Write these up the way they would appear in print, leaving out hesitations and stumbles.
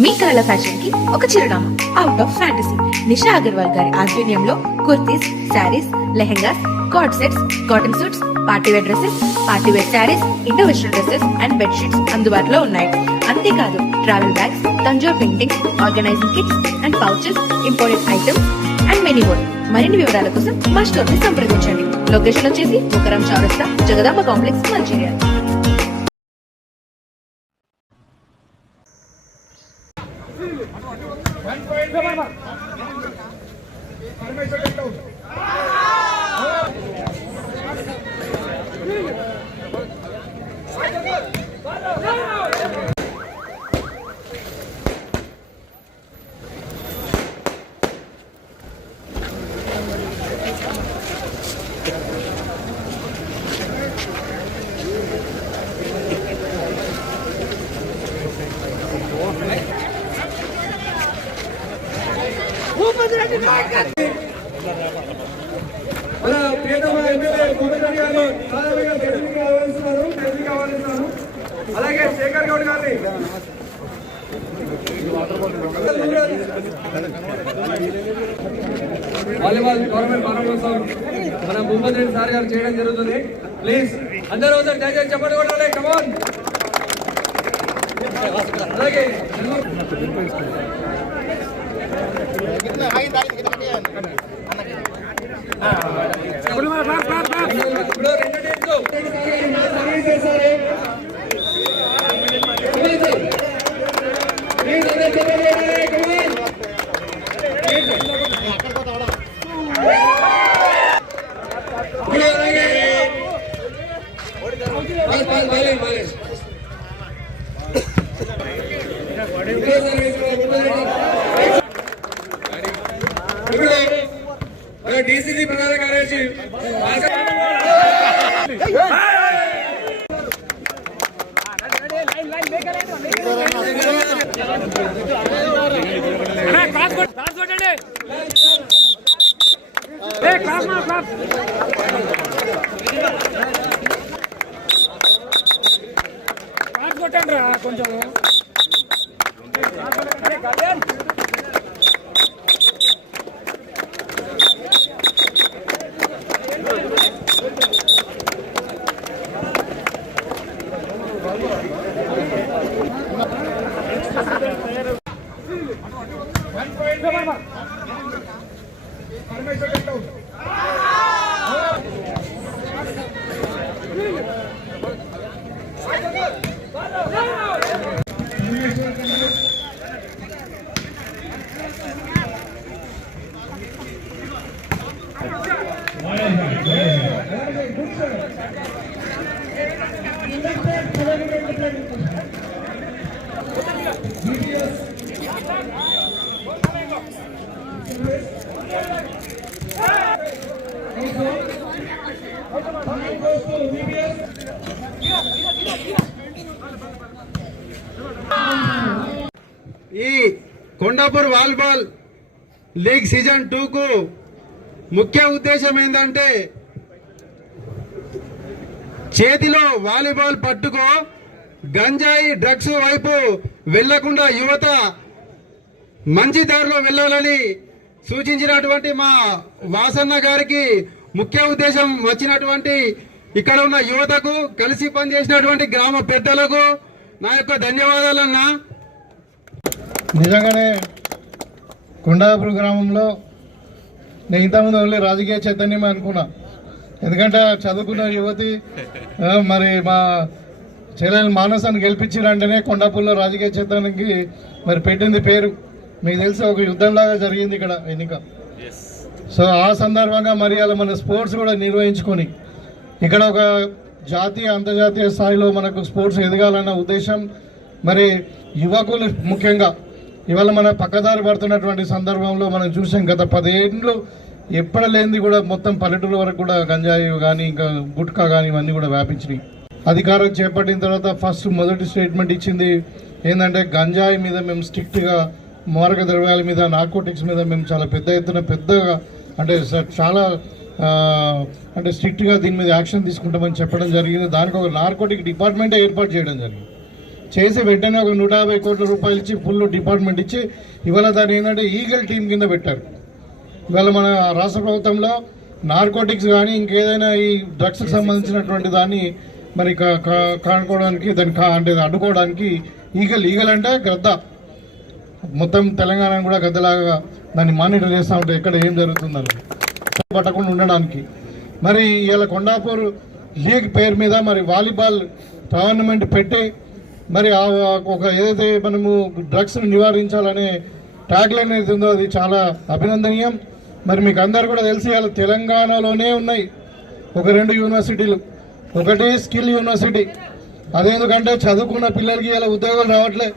మీ కళల ఫ్యాషన్ కి ఒక చిరునామా out of fantasy. Nisha Agarwal గారి ఆధ్వర్యంలో kurtis, saris, lehengas, cord sets, cotton suits, partywear dresses, partywear saris, Indo western dresses and bedsheets అందుబాటులో ఉన్నాయి. అంతేకాదు travel bags, Tanjore paintings, organising kits and pouches, imported items and many more. మరిన్ని వివరాల కోసం మా స్టోర్ ని సంప్రదించండి. లొకేషన్ వచ్చేసి ముకరం చౌరస్తా, జగదాంబ కాంప్లెక్స్, మంచిర్యాల. అలాగే శేఖర్ గౌడ్ గారిని వాలీబాల్ గవర్నమెంట్ మానవోత్సవం మన భూపతి రెడ్డి సార్ గారు చేయడం జరుగుతుంది. ప్లీజ్ అందరూ ఒకసారి దయచేసి చెప్పండి కూడా కమాన్. అలాగే డీసీసీ ప్రధాన కార్యదర్శి కొంచెం ఈ కొండాపూర్ వాలీబాల్ లీగ్ సీజన్ 2 కు ముఖ్య ఉద్దేశం ఏంటంటే చేతిలో వాలీబాల్ పట్టుకో గంజాయి డ్రగ్స్ వైపు వెళ్లకుండా యువత మంచి దారిలో వెళ్ళాలని సూచించినటువంటి మా వాసన్న గారికి ముఖ్య ఉద్దేశం వచ్చినటువంటి ఇక్కడ ఉన్న యువతకు కలిసి పనిచేసినటువంటి గ్రామ పెద్దలకు నా యొక్క ధన్యవాదాలన్నా. నిజంగానే కొండాపూర్ గ్రామంలో నేను ఇంతకుముందు ఓన్లీ రాజకీయ చైతన్యం అనుకున్నా. ఎందుకంటే చదువుకున్న యువతి మరి మా చెల్లెలు మానసాన్ని గెలిపించారంటేనే కొండాపూర్లో రాజకీయ చైతన్యానికి మరి పెట్టింది పేరు. మీకు తెలిసి ఒక యుద్ధంలాగా జరిగింది ఇక్కడ ఎన్నిక. సో ఆ సందర్భంగా మరి అలా మన స్పోర్ట్స్ కూడా నిర్వహించుకొని ఇక్కడ ఒక జాతీయ అంతర్జాతీయ స్థాయిలో మనకు స్పోర్ట్స్ ఎదగాలన్న ఉద్దేశం మరి యువకులు ముఖ్యంగా ఇవాళ మన పక్కదారి పడుతున్నటువంటి సందర్భంలో మనం చూసాం. గత 10 ఏళ్ళు ఎక్కడ లేనిది కూడా మొత్తం పల్లెటూరు వరకు కూడా గంజాయి కానీ ఇంకా గుట్కా కానీ ఇవన్నీ కూడా వ్యాపించినాయి. అధికారం చేపట్టిన తర్వాత మొదటి స్టేట్మెంట్ ఇచ్చింది ఏంటంటే గంజాయి మీద మేము స్ట్రిక్ట్గా, మారక ద్రవ్యాల మీద, నార్కోటిక్స్ మీద మేము చాలా పెద్ద ఎత్తున పెద్దగా అంటే చాలా అంటే స్ట్రిక్ట్గా దీని మీద యాక్షన్ తీసుకుంటామని చెప్పడం జరిగింది. దానికి ఒక నార్కోటిక్ డిపార్ట్మెంటే ఏర్పాటు చేయడం జరిగింది. చేసి వెంటనే ఒక 150 కోట్ల రూపాయలు ఇచ్చి ఫుల్ డిపార్ట్మెంట్ ఇచ్చి ఇవాళ దాన్ని ఏంటంటే ఈగల్ టీం కింద పెట్టారు. ఇవాళ మన రాష్ట్ర ప్రభుత్వంలో నార్కోటిక్స్ కానీ ఇంకేదైనా ఈ డ్రగ్స్కి సంబంధించినటువంటి దాన్ని మరి కానుకోవడానికి దాన్ని అంటే అడ్డుకోవడానికి ఈగల్ అంటే గద్ద, మొత్తం తెలంగాణ కూడా గద్దలాగా దాన్ని మానిటర్ చేస్తూ ఉంటాయి ఎక్కడ ఏం జరుగుతుందని పట్టకుండా ఉండడానికి. మరి ఇలా కొండాపూర్ లీగ్ పేరు మీద మరి వాలీబాల్ టోర్నమెంట్ పెట్టి మరి ఒక ఏదైతే మనము డ్రగ్స్ను నివారించాలనే ట్యాగ్లైన్ ఏదైతే ఉందో అది చాలా అభినందనీయం. మరి మీకు అందరు కూడా తెలిసి ఇలా తెలంగాణలోనే ఉన్నాయి ఒక 2 యూనివర్సిటీలు. ఒకటి స్కిల్ యూనివర్సిటీ, అదేందుకంటే చదువుకున్న పిల్లలకి ఇలా ఉద్యోగాలు రావట్లే.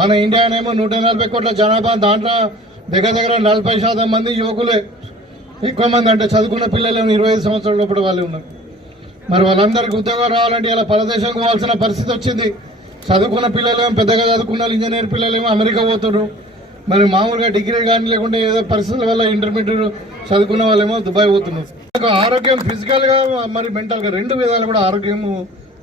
మన ఇండియానేమో 140 కోట్ల జనాభా, దాంట్లో దగ్గర 40% మంది యువకులే ఎక్కువ మంది, అంటే చదువుకున్న పిల్లలు 25 సంవత్సరాల లోపల వాళ్ళు ఉన్నారు. మరి వాళ్ళందరికీ ఉద్యోగం రావాలంటే ఇలా పరదేశంకి పోవాల్సిన పరిస్థితి వచ్చింది. చదువుకున్న పిల్లలేమో పెద్దగా చదువుకున్న ఇంజనీర్ పిల్లలేమో అమెరికా పోతున్నారు. మరి మామూలుగా డిగ్రీ కానీ లేకుంటే ఏదో పరిస్థితుల వల్ల ఇంటర్మీడియట్ చదువుకున్న వాళ్ళేమో దుబాయ్ పోతున్నారు. ఆరోగ్యం ఫిజికల్గా మరి మెంటల్గా 2 విధాలు కూడా ఆరోగ్యం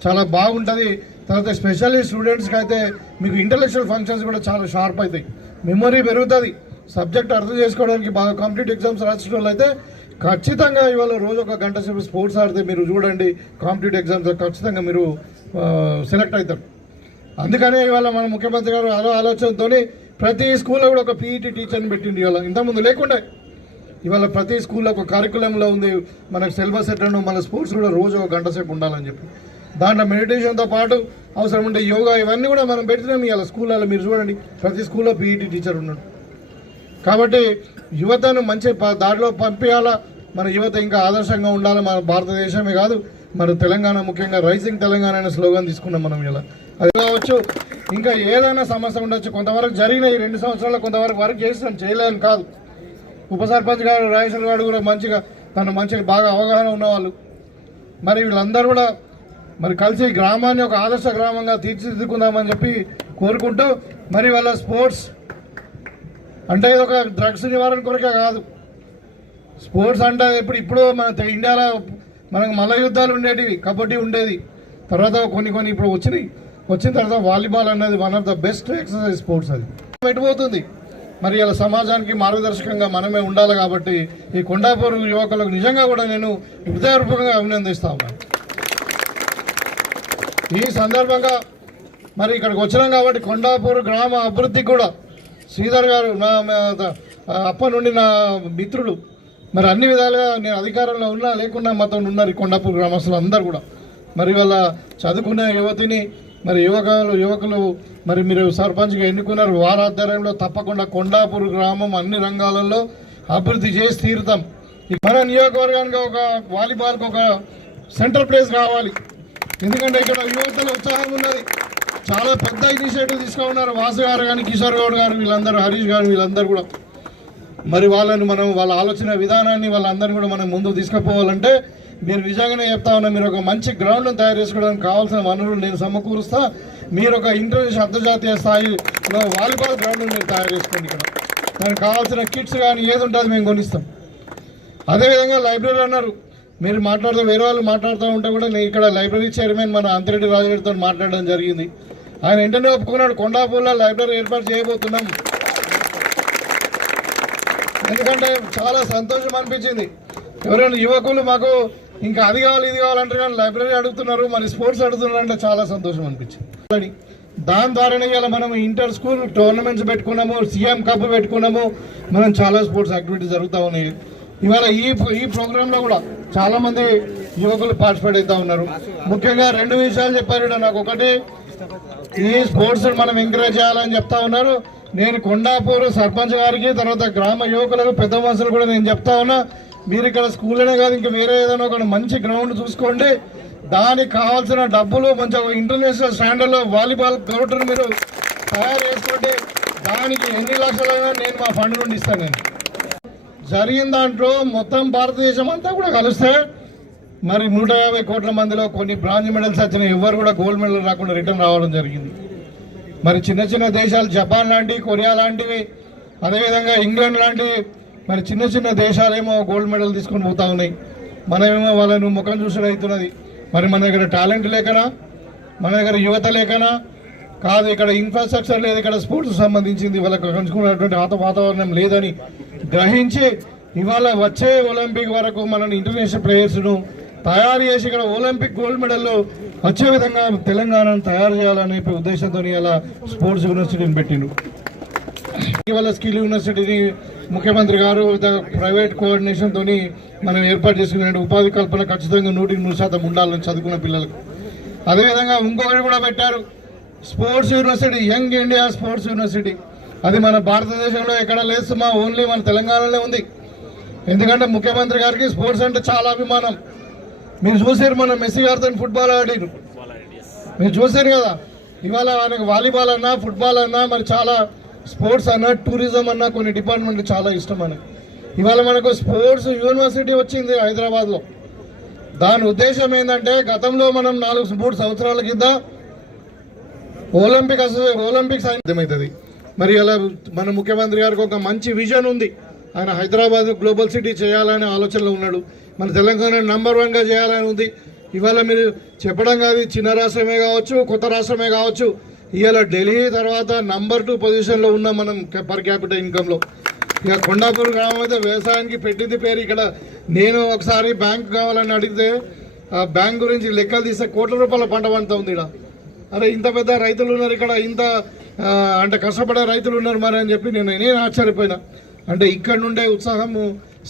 చాలా బాగుంటుంది. తర్వాత స్పెషల్లీ స్టూడెంట్స్కి అయితే మీకు ఇంటలెక్చువల్ ఫంక్షన్స్ కూడా చాలా షార్ప్ అవుతాయి, మెమొరీ పెరుగుతుంది, సబ్జెక్ట్ అర్థం చేసుకోవడానికి బాగా కాంపిటేటివ్ ఎగ్జామ్స్ రాసిన వాళ్ళు అయితే ఖచ్చితంగా ఇవాళ రోజు 1 గంట సేపు స్పోర్ట్స్ ఆడితే మీరు చూడండి కాంపిటేటివ్ ఎగ్జామ్స్ ఖచ్చితంగా మీరు సెలెక్ట్ అవుతారు. అందుకనే ఇవాళ మన ముఖ్యమంత్రి గారు ఆలోచనతో ప్రతి స్కూల్లో కూడా ఒక పీఈటీ టీచర్ని పెట్టింది. ఇవాళ ఇంతకుముందు లేకుండే, ఇవాళ ప్రతి స్కూల్లో ఒక కరికులంలో ఉంది. మనకు సిలబస్ ఎట్లను మన స్పోర్ట్స్ కూడా రోజు 1 గంట సేపు ఉండాలని చెప్పి దాంట్లో మెడిటేషన్తో పాటు అవసరం ఉంటే యోగా ఇవన్నీ కూడా మనం పెడుతున్నాం. ఇవాళ స్కూళ్ళలో మీరు చూడండి ప్రతి స్కూల్లో పీఈటీ టీచర్ ఉన్నాడు. కాబట్టి యువతను మంచి దారిలో పంపించాలా, మన యువత ఇంకా ఆదర్శంగా ఉండాలి. మన భారతదేశమే కాదు మన తెలంగాణ, ముఖ్యంగా రైజింగ్ తెలంగాణ అనే స్లోగన్ తీసుకున్నాం మనం. ఇలా అది కావచ్చు, ఇంకా ఏదైనా సమస్య ఉండొచ్చు. కొంతవరకు జరిగిన ఈ 2 సంవత్సరాల్లో కొంతవరకు వర్క్ చేసినాం, చేయలేదని కాదు. ఉప సర్పంచ్ గారు రాజేశ్వర్ గారు కూడా మంచిగా మంచిగా బాగా అవగాహన ఉన్నవాళ్ళు. మరి వీళ్ళందరూ కూడా మరి కలిసి గ్రామాన్ని ఒక ఆదర్శ గ్రామంగా తీర్చిదిద్దుకుందామని చెప్పి కోరుకుంటూ, మరి వాళ్ళ స్పోర్ట్స్ అంటే ఇది ఒక డ్రగ్స్ నివారణ కొరకే కాదు. స్పోర్ట్స్ అంటే ఇప్పుడు మన ఇండియాలో మనకు మల్ల యుద్ధాలు ఉండేటివి, కబడ్డీ ఉండేది, తర్వాత కొన్ని ఇప్పుడు వచ్చిన తర్వాత వాలీబాల్ అనేది one of the best exercise sports. అది పెట్టిపోతుంది. మరి ఇలా సమాజానికి మార్గదర్శకంగా మనమే ఉండాలి. కాబట్టి ఈ కొండాపూర్ యువకులకు నిజంగా కూడా నేను హృదయపూర్వకంగా అభినందిస్తా ఉన్నాను. ఈ సందర్భంగా మరి ఇక్కడికి వచ్చినాం కాబట్టి కొండాపూర్ గ్రామ అభివృద్ధికి కూడా శ్రీధర్ గారు నా అప్ప నుండి నా మిత్రుడు, మరి అన్ని విధాలుగా నేను అధికారంలో ఉన్నా లేకున్నా మాతో ఉన్నారు ఈ కొండాపూర్ గ్రామస్తులు అందరూ కూడా. మరి వాళ్ళ చదువుకునే యువతిని మరి యువకులు మరి మీరు సర్పంచ్గా ఎన్నుకున్నారు. వారి ఆధ్వర్యంలో తప్పకుండా కొండాపూర్ గ్రామం అన్ని రంగాలలో అభివృద్ధి చేసి తీరుతాం. మన నియోజకవర్గానికి ఒక వాలీబాల్కి ఒక సెంటర్ ప్లేస్ కావాలి. ఎందుకంటే ఇక్కడ యువతలో ఉత్సాహం ఉన్నది. చాలా పెద్ద ఇనిషియేటివ్ తీసుకున్నారు వాసు గారు కానీ, కిషోర్ గౌడ్ గారు, వీళ్ళందరూ, హరీష్ గారు, వీళ్ళందరూ కూడా. మరి వాళ్ళ ఆలోచన విధానాన్ని వాళ్ళందరినీ కూడా మనం ముందుకు తీసుకుపోవాలంటే మీరు నిజంగానే చెప్తా ఉన్నా, మీరు ఒక మంచి గ్రౌండ్ను తయారు చేసుకోవడానికి కావాల్సిన వనరులు నేను సమకూరుస్తా. మీరు ఒక ఇంటర్నేషనల్ అంతర్జాతీయ స్థాయిలో వాలీబాల్ గ్రౌండ్ను మీరు తయారు చేసుకోండి. ఇక్కడ దానికి కావాల్సిన కిట్స్ కానీ ఏది ఉంటుంది మేము కొనిస్తాం. అదేవిధంగా లైబ్రరీ అన్నారు, మీరు మాట్లాడుతూ వేరే వాళ్ళు మాట్లాడుతూ ఉంటే కూడా నేను ఇక్కడ లైబ్రరీ చైర్మన్ మన అంతిరెడ్డి రాజు గారితో మాట్లాడడం జరిగింది. ఆయన వెంటనే ఒప్పుకున్నాడు, కొండాపూర్లో లైబ్రరీ ఏర్పాటు చేయబోతున్నాం. ఎందుకంటే చాలా సంతోషం అనిపించింది. ఎవరైనా యువకులు మాకు ఇంకా అది కావాలి ఇది కావాలంటారు, కానీ లైబ్రరీ అడుగుతున్నారు, మరి స్పోర్ట్స్ అడుగుతున్నారు అంటే చాలా సంతోషం అనిపించింది. దాని ద్వారానే ఇలా మనం ఇంటర్ స్కూల్ టోర్నమెంట్స్ పెట్టుకున్నాము, సీఎం కప్ పెట్టుకున్నాము, మనం చాలా స్పోర్ట్స్ యాక్టివిటీస్ జరుగుతూ ఉన్నాయి. ఇవాళ ఈ ప్రోగ్రాంలో కూడా చాలా మంది యువకులు పార్టిసిపేట్ అవుతూ ఉన్నారు. ముఖ్యంగా 2 విషయాలు చెప్పారు నాకు. ఒకటి, ఈ స్పోర్ట్స్ మనం ఎంకరేజ్ చేయాలని చెప్తా ఉన్నారు. నేను కొండాపూర్ సర్పంచ్ గారికి, తర్వాత గ్రామ యువకులకు, పెద్ద మనుషులు కూడా నేను చెప్తా ఉన్నా, మీరు ఇక్కడ స్కూల్లోనే కాదు ఇంకా వేరే ఏదైనా ఒక మంచి గ్రౌండ్ చూసుకోండి. దానికి కావాల్సిన డబ్బులు మంచిగా ఇంటర్నేషనల్ స్టాండర్డ్లో వాలీబాల్ కోర్టును మీరు తయారు చేసుకోండి. దానికి ఎన్ని లక్షలైనా నేను మా ఫండ్ నుండి ఇస్తాను. నేను జరిగిన దాంట్లో మొత్తం భారతదేశం అంతా కూడా కలిస్తే మరి 150 కోట్ల మందిలో కొన్ని బ్రాంజ్ మెడల్స్ వచ్చిన ఎవరు కూడా గోల్డ్ మెడల్ రాకుండా రిటర్న్ రావడం జరిగింది. మరి చిన్న దేశాలు జపాన్ లాంటివి, కొరియా లాంటివి, అదేవిధంగా ఇంగ్లాండ్ లాంటివి, మరి చిన్న దేశాలేమో గోల్డ్ మెడల్ తీసుకొని పోతా ఉన్నాయి. మనమేమో వాళ్ళను ముఖం చూసి అవుతున్నది. మరి మన దగ్గర టాలెంట్ లేకనా, మన దగ్గర యువత లేకనా, కాదు ఇక్కడ ఇన్ఫ్రాస్ట్రక్చర్ లేదు, ఇక్కడ స్పోర్ట్స్ సంబంధించింది వాళ్ళకి కంచుకున్నటువంటి వాతావరణం లేదని గ్రహించి ఇవాళ వచ్చే ఒలింపిక్ వరకు మన ఇంటర్నేషనల్ ప్లేయర్స్ను తయారు చేసి ఇక్కడ ఒలింపిక్ గోల్డ్ మెడల్ వచ్చే విధంగా తెలంగాణను తయారు చేయాలనే ఉద్దేశంతో ఇలా స్పోర్ట్స్ యూనివర్సిటీని పెట్టిండు. ఇవాళ స్కిల్ యూనివర్సిటీని ముఖ్యమంత్రి గారు ప్రైవేట్ కోఆర్డినేషన్ తోని మనం ఏర్పాటు చేసుకునే ఉపాధి కల్పన ఖచ్చితంగా 100% ఉండాలని చదువుకున్న పిల్లలకు. అదేవిధంగా ఇంకొకటి కూడా పెట్టారు, sports university, young India sports university. అది మన భారతదేశంలో ఎక్కడ లేదు సుమా, ఓన్లీ మన తెలంగాణలో ఉంది. ఎందుకంటే ముఖ్యమంత్రి గారికి స్పోర్ట్స్ అంటే చాలా అభిమానం. మీరు చూసారు మన మెస్సీ గారితో ఫుట్బాల్ ఆడిరు, మీరు చూసారు కదా. ఇవాళ ఆయనకు వాలీబాల్ అన్నా ఫుట్బాల్ అన్నా మరి చాలా స్పోర్ట్స్ అన్నా టూరిజం అన్నా కొన్ని డిపార్ట్మెంట్లు చాలా ఇష్టం అని. ఇవాళ మనకు స్పోర్ట్స్ యూనివర్సిటీ వచ్చింది హైదరాబాద్లో. దాని ఉద్దేశం ఏంటంటే గతంలో మనం 4-3 సంవత్సరాల కింద ఒలింపిక్స్ అర్థమవుతుంది. మరి అలా మన ముఖ్యమంత్రి గారికి ఒక మంచి విజన్ ఉంది. ఆయన హైదరాబాద్ గ్లోబల్ సిటీ చేయాలనే ఆలోచనలో ఉన్నాడు. మన తెలంగాణ నంబర్ 1గా చేయాలని ఉంది. ఇవాళ మీరు చెప్పడం కాదు, చిన్న రాష్ట్రమే కావచ్చు, కొత్త రాష్ట్రమే కావచ్చు, ఇవాళ ఢిల్లీ తర్వాత నంబర్ 2 పొజిషన్లో ఉన్నాం మనం పర్ క్యాపిటల్ ఇన్కంలో. ఇక కొండాపూర్ గ్రామం అయితే వ్యవసాయానికి పెట్టింది పేరు. ఇక్కడ నేను ఒకసారి బ్యాంక్ కావాలని అడిగితే ఆ బ్యాంక్ గురించి లెక్కలు తీస్తే కోట్ల రూపాయల పంట పండుతా ఉంది ఇక్కడ. అరే ఇంత పెద్ద రైతులు ఉన్నారు ఇక్కడ, ఇంత అంటే కష్టపడే రైతులు ఉన్నారు మరి అని చెప్పి నేను ఆశ్చర్యపోయినా. అంటే ఇక్కడ నుండే ఉత్సాహం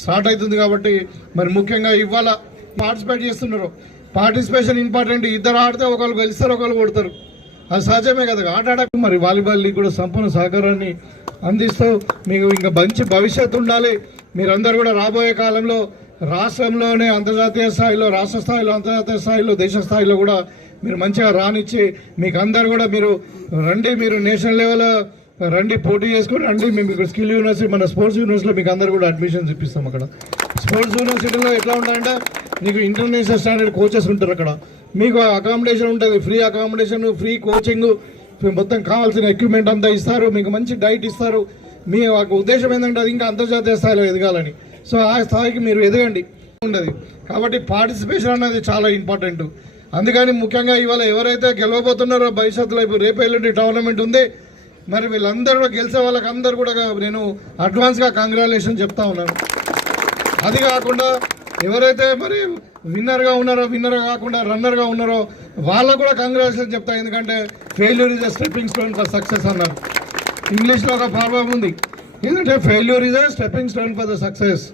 స్టార్ట్ అవుతుంది. కాబట్టి మరి ముఖ్యంగా ఇవాళ పార్టిసిపేట్ చేస్తున్నారు. Participation important. ఇద్దరు ఆడితే ఒకళ్ళు గెలుస్తారు, ఒకళ్ళు కొడతారు, అది సహజమే కదా. ఆటకు మరి వాలీబాల్ లీగ్ కూడా సంపూర్ణ సహకారాన్ని అందిస్తూ మీకు ఇంకా మంచి భవిష్యత్తు ఉండాలి. మీరందరూ కూడా రాబోయే కాలంలో రాష్ట్రంలోనే అంతర్జాతీయ స్థాయిలో, రాష్ట్ర స్థాయిలో, అంతర్జాతీయ స్థాయిలో, దేశ స్థాయిలో కూడా మీరు మంచిగా రానిచ్చి మీకు అందరు కూడా మీరు రండి, మీరు నేషనల్ లెవెల్ రండి, పోటీ చేసుకొని రండి. మేము ఇక్కడ స్కిల్ యూనివర్సిటీ, మన స్పోర్ట్స్ యూనివర్సిటీలో మీకు అందరు కూడా అడ్మిషన్స్ ఇప్పిస్తాం. అక్కడ స్పోర్ట్స్ యూనివర్సిటీలో ఎట్లా ఉంటాయంటే మీకు ఇంటర్నేషనల్ స్టాండర్డ్ కోచెస్ ఉంటారు. అక్కడ మీకు అకామిడేషన్ ఉంటుంది, ఫ్రీ అకామిడేషన్, ఫ్రీ కోచింగ్, మొత్తం కావాల్సిన ఎక్విప్మెంట్ అంతా ఇస్తారు, మీకు మంచి డైట్ ఇస్తారు. మీ ఉద్దేశం ఏంటంటే అది ఇంకా అంతర్జాతీయ స్థాయిలో ఎదగాలని. సో ఆ స్థాయికి మీరు ఎదగండి ఉండదు. కాబట్టి పార్టిసిపేషన్ అనేది చాలా ఇంపార్టెంట్. అందుకని ముఖ్యంగా ఇవాళ ఎవరైతే గెలవబోతున్నారో భవిష్యత్తులో ఇప్పుడు రేపు ఎల్లుండి టోర్నమెంట్ ఉంది, మరి వీళ్ళందరూ కూడా గెలిచే వాళ్ళకి అందరు కూడా నేను అడ్వాన్స్గా కంగ్రాచులేషన్ చెప్తా ఉన్నాను. అది కాకుండా ఎవరైతే మరి విన్నర్గా ఉన్నారో, విన్నర్ కాకుండా రన్నర్గా ఉన్నారో వాళ్ళకు కూడా కంగ్రాచులేషన్ చెప్తా. ఎందుకంటే failure is a stepping stone for success అన్నారు. ఇంగ్లీష్లో ఒక ప్రాబ్లం ఉంది, ఎందుకంటే failure is a stepping stone for the success.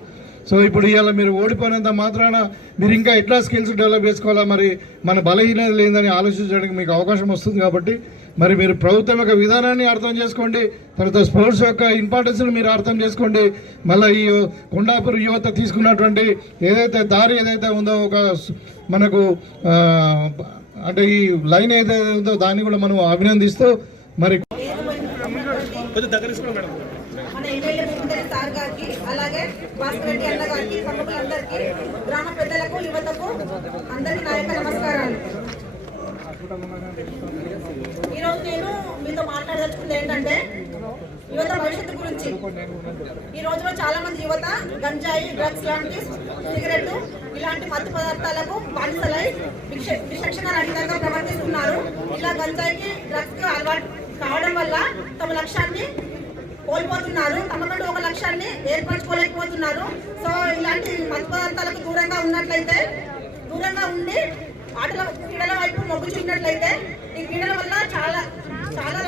So ఇప్పుడు ఇవాళ మీరు ఓడిపోయినంత మాత్రాన మీరు ఇంకా ఎట్లా స్కిల్స్ డెవలప్ చేసుకోవాలా, మరి మన బలహీనత లేదని ఆలోచించడానికి మీకు అవకాశం వస్తుంది. కాబట్టి మరి మీరు ప్రభుత్వం యొక్క విధానాన్ని అర్థం చేసుకోండి, తర్వాత స్పోర్ట్స్ యొక్క ఇంపార్టెన్స్ని మీరు అర్థం చేసుకోండి. మళ్ళీ ఈ కొండాపూర్ యువత తీసుకున్నటువంటి ఏదైతే దారి ఏదైతే ఉందో, ఒక మనకు అంటే ఈ లైన్ ఏదైతే ఉందో దాన్ని కూడా మనం అభినందిస్తూ మరి మన ఎమ్మెల్యే ముఖ్యమంత్రి సార్ గారికి, అలాగే భాస్కర్ రెడ్డి అన్న గారికి, ప్రముఖులందరికీ, గ్రామ పెద్దలకు, యువతకు అందరికీ నా యొక్క నమస్కారాలు. ఈరోజు నేను మీతో మాట్లాడదలుచుకుంది ఏంటంటే యువత భవిష్యత్తు గురించి. ఈ రోజులో చాలా మంది యువత గంజాయి, డ్రగ్స్ లాంటి, సిగరెట్ ఇలాంటి మత్తు పదార్థాలకు బానిసలై విచక్షణ రహితంగా ప్రవర్తిస్తున్నారు. ఇలా గంజాయికి, డ్రగ్స్ అలవాటు కావడం వల్ల తమ లక్ష్యాన్ని కోల్పోతున్నారు, తమకంటూ ఒక లక్ష్యాన్ని ఏర్పరచుకోలేకపోతున్నారు. సో ఇలాంటి మత్తు పదార్థాలకు దూరంగా ఉండి క్రీడల వైపు మొగ్గు చూపినట్లయితే ఈ క్రీడల వల్ల చాలా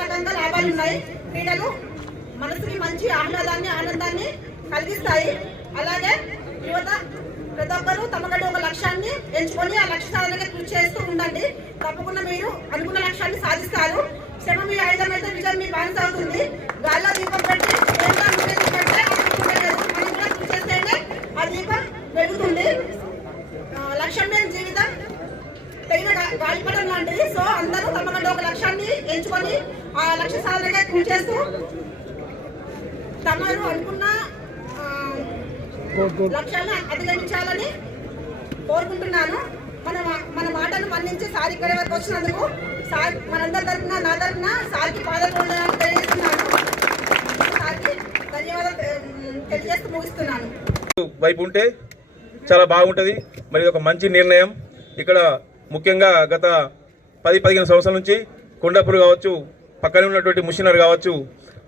రకంగా లాభాలు ఉన్నాయి. క్రీడలు మనసుకి మంచి ఆనందాన్ని కలిగిస్తాయి. అలాగే యువత ప్రతి ఒక్కరూ తమకంటూ ఒక లక్ష్యాన్ని ఎంచుకొని ఆ లక్ష్య సాధనగా కృషి చేస్తూ ఉండండి. తప్పకుండా మీరు అనుకున్న లక్ష్యాన్ని సాధిస్తారు. శ్రమ మీ ఆయుధమైతే విజయం మీ బానిస అవుతుంది. గాల్లో దీపం పెట్టి కృషి చేస్తేనే ఆ దీపం వెలుగుతుంది. లక్ష్యం లేని జీవితం తగిన గాలిపటం లాంటిది. సో అందరూ తమకంటూ ఒక లక్ష్యాన్ని ఎంచుకొని ఆ లక్ష్య సాధనగా కృషి చేస్తూ తమరు అనుకున్న లక్ష్యాలను అధిగమించాలని కోరుకుంటున్నాను. మన మాటను మన్నించి సార్ ఇక్కడి వరకు వచ్చినందుకు సార్ మనందరి తరఫున, నా తరఫున సార్కి పాదపూర్వకంగా తెలియజేస్తున్నాను. సార్కి ధన్యవాదాలు తెలియజేస్తూ ముగిస్తున్నాను. వైపు ఉంటే చాలా బాగుంటుంది. మరి ఇది ఒక మంచి నిర్ణయం. ఇక్కడ ముఖ్యంగా గత 10-15 సంవత్సరాల నుంచి కొండాపూర్ కావచ్చు, పక్కనే ఉన్నటువంటి ముషినర్ కావచ్చు,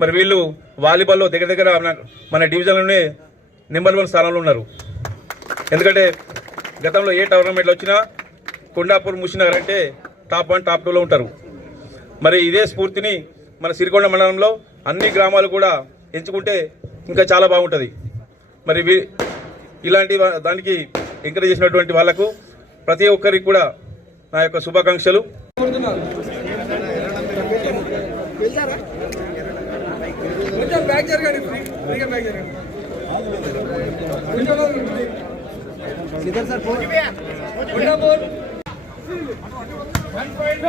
మరి వీళ్ళు వాలీబాల్లో దగ్గర దగ్గర మన డివిజన్లోనే నెంబర్ 1 స్థానంలో ఉన్నారు. ఎందుకంటే గతంలో ఏ టోర్నమెంట్లు వచ్చినా కొండాపూర్ ముషినగర్ అంటే టాప్ 1 టాప్ 2లో ఉంటారు. మరి ఇదే స్ఫూర్తిని మన సిరికొండ మండలంలో అన్ని గ్రామాలు కూడా ఎంచుకుంటే ఇంకా చాలా బాగుంటుంది. మరి ఇలాంటి దానికి ఎంకరేజ్ చేసినటువంటి వాళ్లకు ప్రతి ఒక్కరికి కూడా నా యొక్క శుభాకాంక్షలు. కొంచెం బ్యాక్ జరగండి, ఫ్రీగా బ్యాక్ జరగండి. కొండాపూర్ 1 point.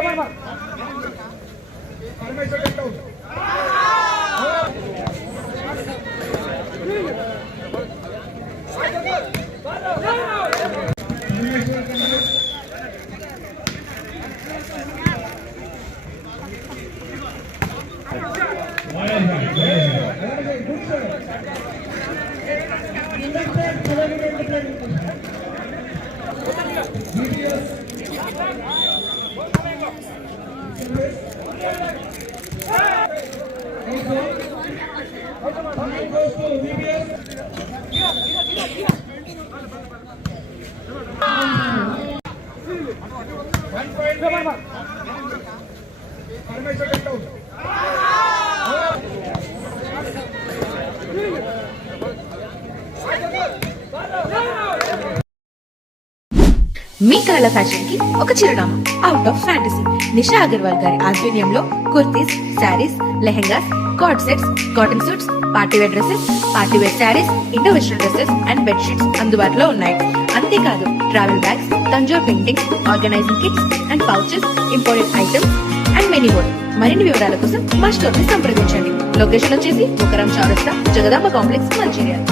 మీ కళల ఫ్యాషన్ కి ఒక చిరునామా out of fantasy. Nisha Agarwal గారి ఆధ్వర్యంలో kurtis, saris, lehengas, cord sets, cotton suits, partywear dresses, partywear saris, Indo western dresses and bedsheets అందుబాటులో ఉన్నాయి. అంతేకాదు travel bags, Tanjore paintings, organising kits and pouches, imported items and many more. మరిన్ని వివరాల కోసం మా స్టోర్ ని సంప్రదించండి. లొకేషన్ వచ్చేసి ముకరం చౌరస్తా, జగదాంబ కాంప్లెక్స్, మంచిర్యాల.